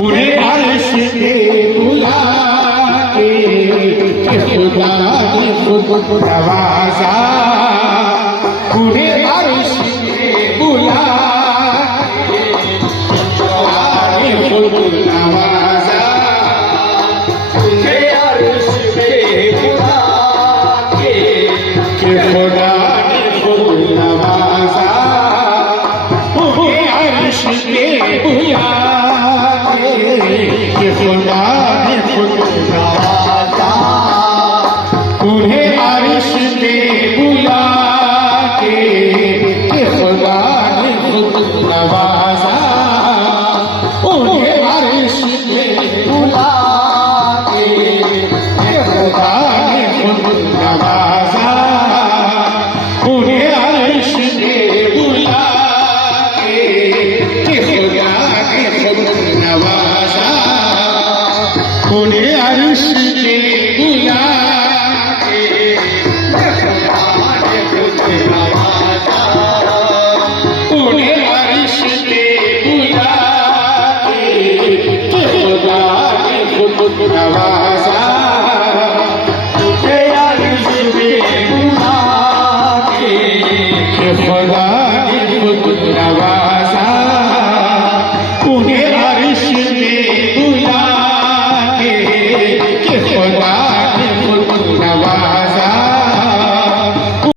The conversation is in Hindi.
उन्हें अर्श के बुला के खुदा ने खुद नवाजा उन्हें अर्श के बुला के खुदा ने खुद नवाजा उन्हें अर्श के बुला के खुदा ने खुद नवाजा उन्हें अर्श के बुला कि खुदा ने खुद नवाजा उन्हें अर्श पे बुला के कि खुदा ने खुद नवाजा उन्हें अर्श पे बुला के कि खुदा ने खुद नवाजा उन्हें अर्श पे बुला के कि खुदा ने खुद नवाजा उन्हें अर्श के